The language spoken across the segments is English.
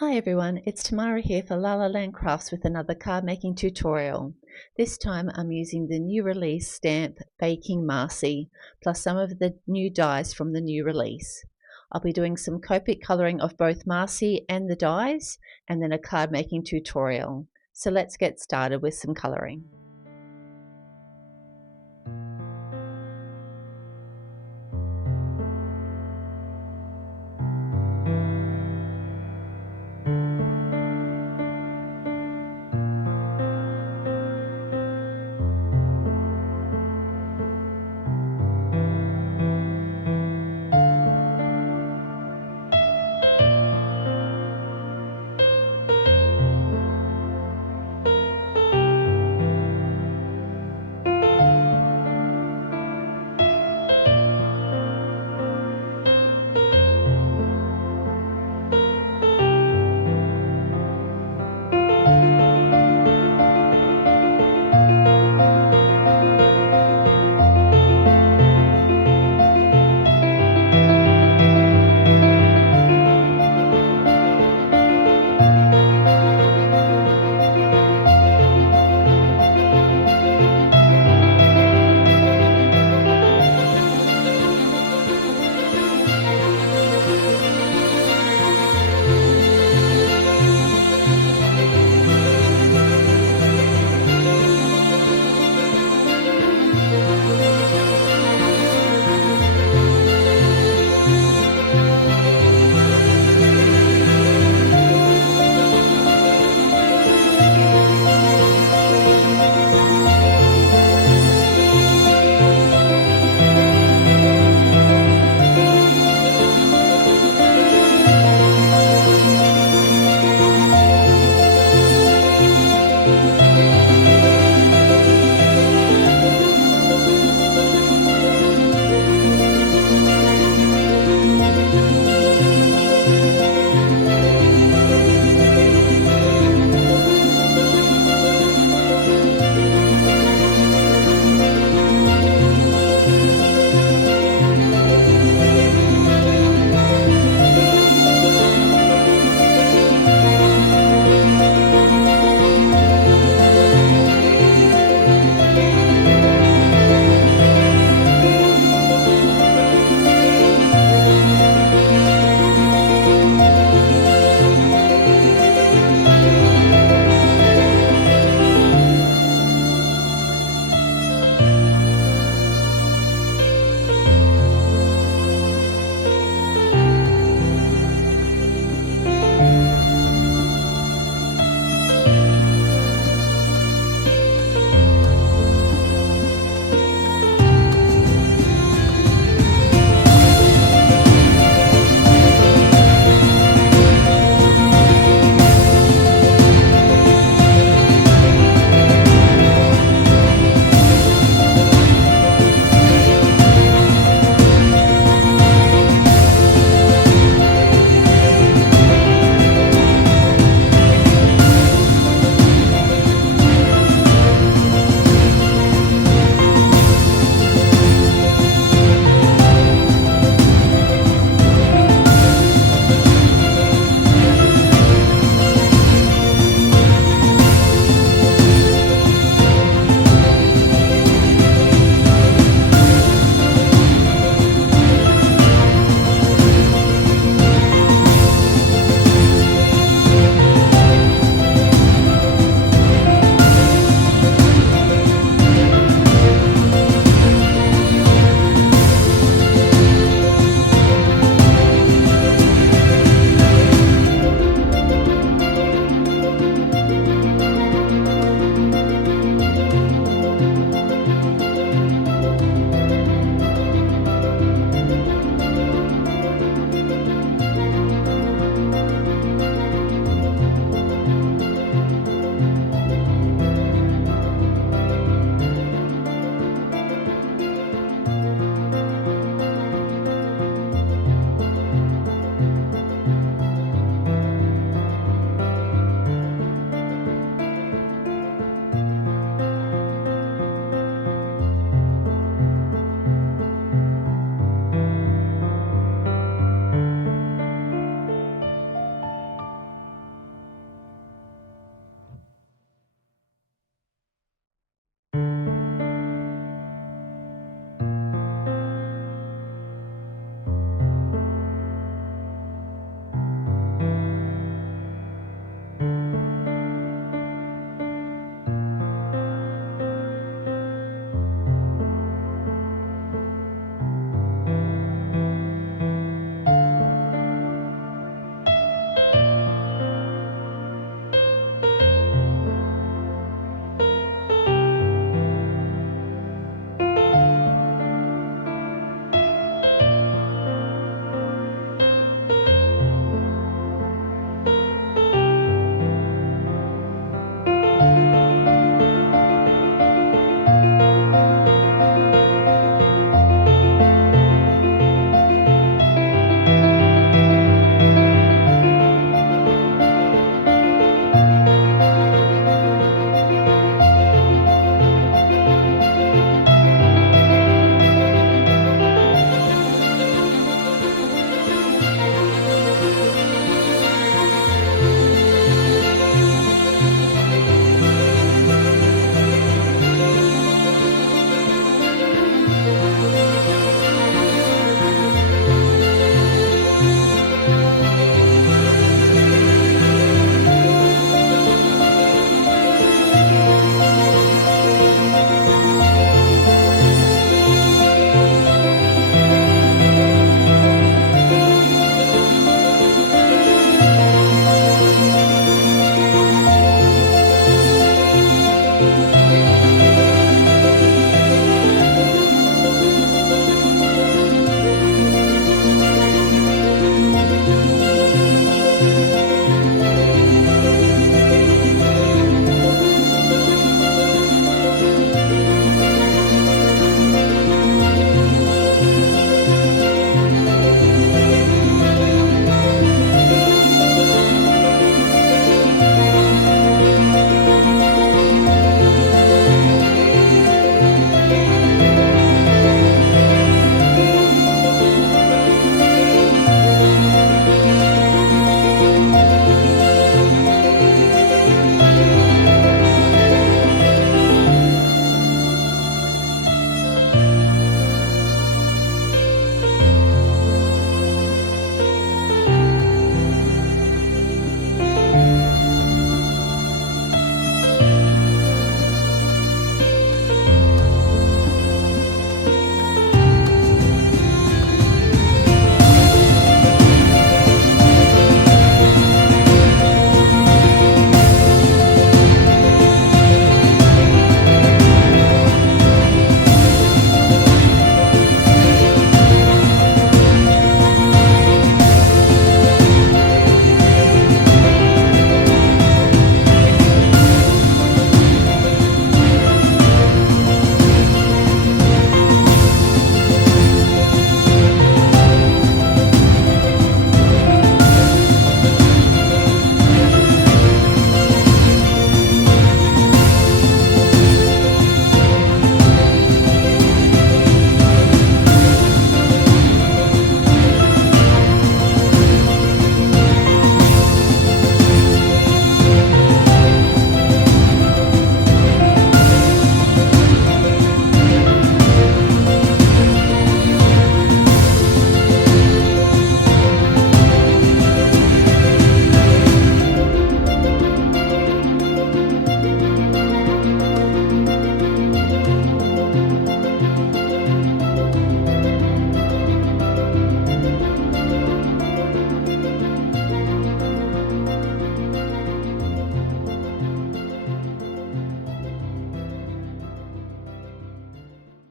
Hi everyone, it's Tamara here for La La Land Crafts with another card making tutorial. This time I'm using the new release stamp Baking Marci plus some of the new dies from the new release. I'll be doing some Copic colouring of both Marci and the dies and then a card making tutorial. So let's get started with some colouring.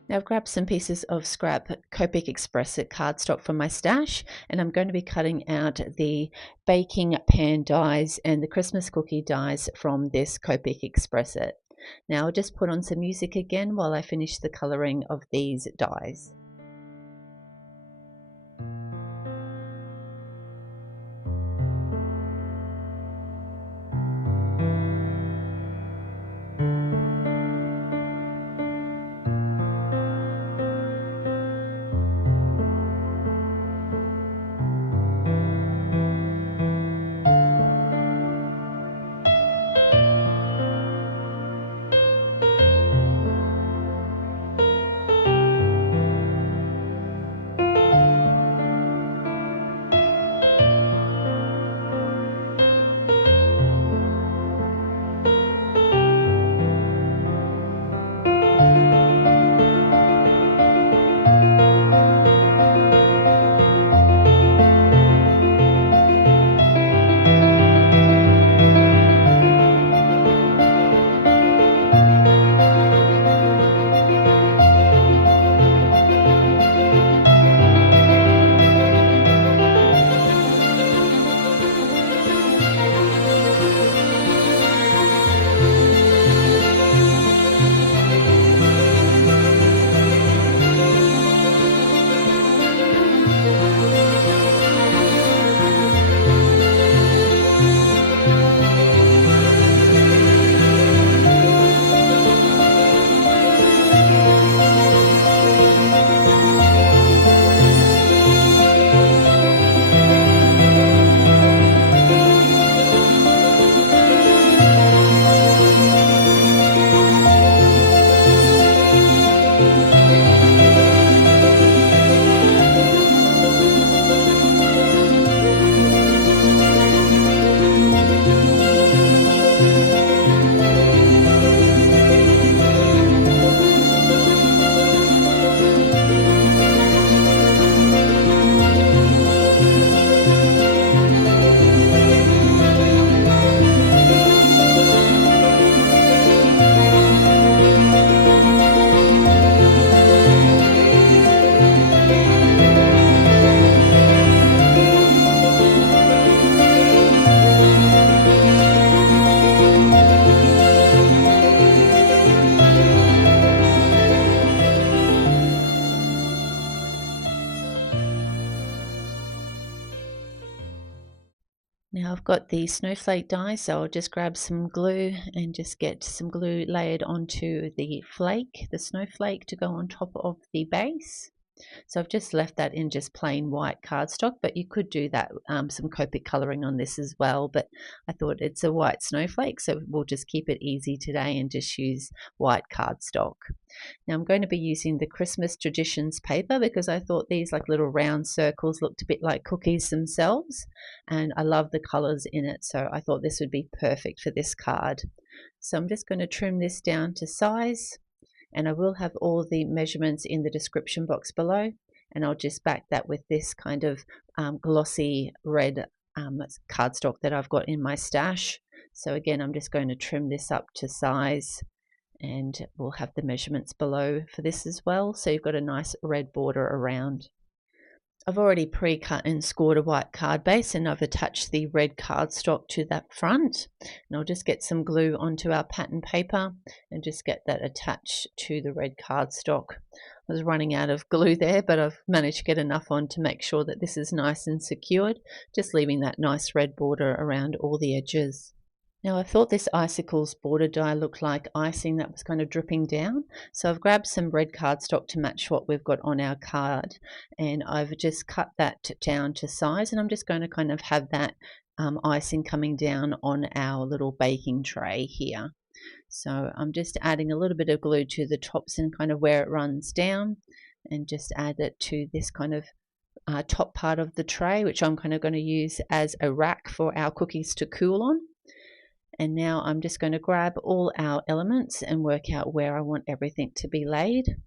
Now I've grabbed some pieces of scrap Copic Express cardstock from my stash, and I'm going to be cutting out the baking pan dies and the Christmas cookie dies from this Copic Express. Now I'll just put on some music again while I finish the colouring of these dies. Now I've got the snowflake die, so I'll just grab some glue and just get some glue layered onto the flake, the snowflake, to go on top of the base. So I've just left that in just plain white cardstock, but you could do that, some Copic colouring on this as well, but I thought it's a white snowflake, so we'll just keep it easy today and just use white cardstock. Now I'm going to be using the Christmas Traditions paper because I thought these like little round circles looked a bit like cookies themselves, and I love the colours in it, so I thought this would be perfect for this card. So I'm just going to trim this down to size, and I will have all the measurements in the description box below, and I'll just back that with this kind of glossy red cardstock that I've got in my stash. So again, I'm just going to trim this up to size, and we'll have the measurements below for this as well, so you've got a nice red border around. I've already pre-cut and scored a white card base, and I've attached the red cardstock to that front, and I'll just get some glue onto our pattern paper and just get that attached to the red cardstock. I was running out of glue there, but I've managed to get enough on to make sure that this is nice and secured, just leaving that nice red border around all the edges. Now I thought this Icicles Border Die looked like icing that was kind of dripping down, so I've grabbed some red cardstock to match what we've got on our card, and I've just cut that down to size, and I'm just going to kind of have that icing coming down on our little baking tray here. So I'm just adding a little bit of glue to the tops and kind of where it runs down, and just add it to this kind of top part of the tray, which I'm kind of going to use as a rack for our cookies to cool on. And now I'm just going to grab all our elements and work out where I want everything to be laid.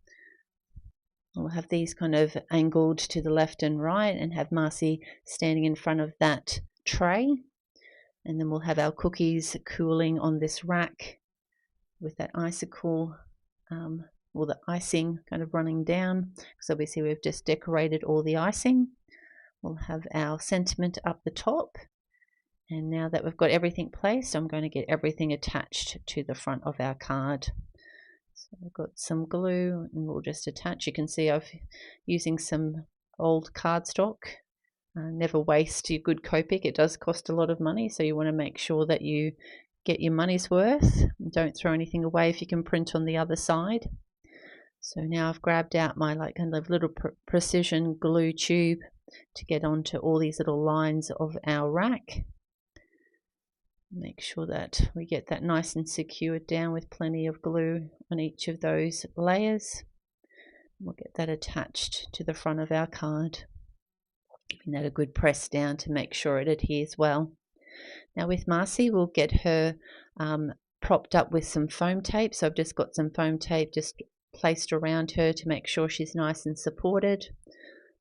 I'll have these kind of angled to the left and right, and have Marci standing in front of that tray. And then we'll have our cookies cooling on this rack with that icicle all the icing kind of running down, because obviously we've just decorated all the icing. We'll have our sentiment up the top. And now that we've got everything placed, I'm going to get everything attached to the front of our card. So I've got some glue and we'll just attach. You can see I've using some old cardstock. Never waste your good Copic. It does cost a lot of money, so you want to make sure that you get your money's worth. Don't throw anything away if you can print on the other side. So now I've grabbed out my kind of little precision glue tube to get onto all these little lines of our rack. Make sure that we get that nice and secured down with plenty of glue on each of those layers. We'll get that attached to the front of our card. Giving that a good press down to make sure it adheres well. Now with Marci, we'll get her propped up with some foam tape. So I've just got some foam tape just placed around her to make sure she's nice and supported.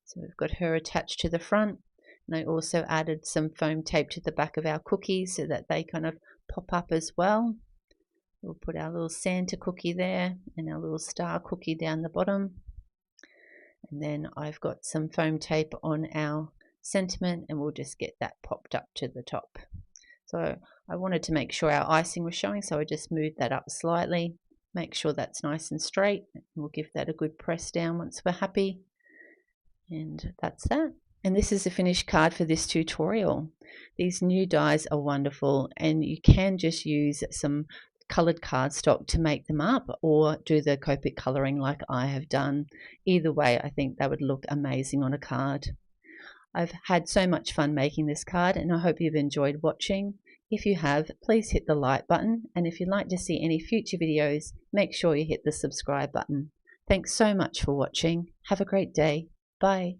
So we've got her attached to the front. And I also added some foam tape to the back of our cookies so that they kind of pop up as well. We'll put our little Santa cookie there and our little star cookie down the bottom. And then I've got some foam tape on our sentiment, and we'll just get that popped up to the top. So I wanted to make sure our icing was showing, so I just moved that up slightly. Make sure that's nice and straight. We'll give that a good press down once we're happy. And that's that. And this is the finished card for this tutorial. These new dies are wonderful, and you can just use some coloured cardstock to make them up, or do the Copic colouring like I have done. Either way, I think that would look amazing on a card. I've had so much fun making this card, and I hope you've enjoyed watching. If you have, please hit the like button, and if you'd like to see any future videos, make sure you hit the subscribe button. Thanks so much for watching. Have a great day. Bye.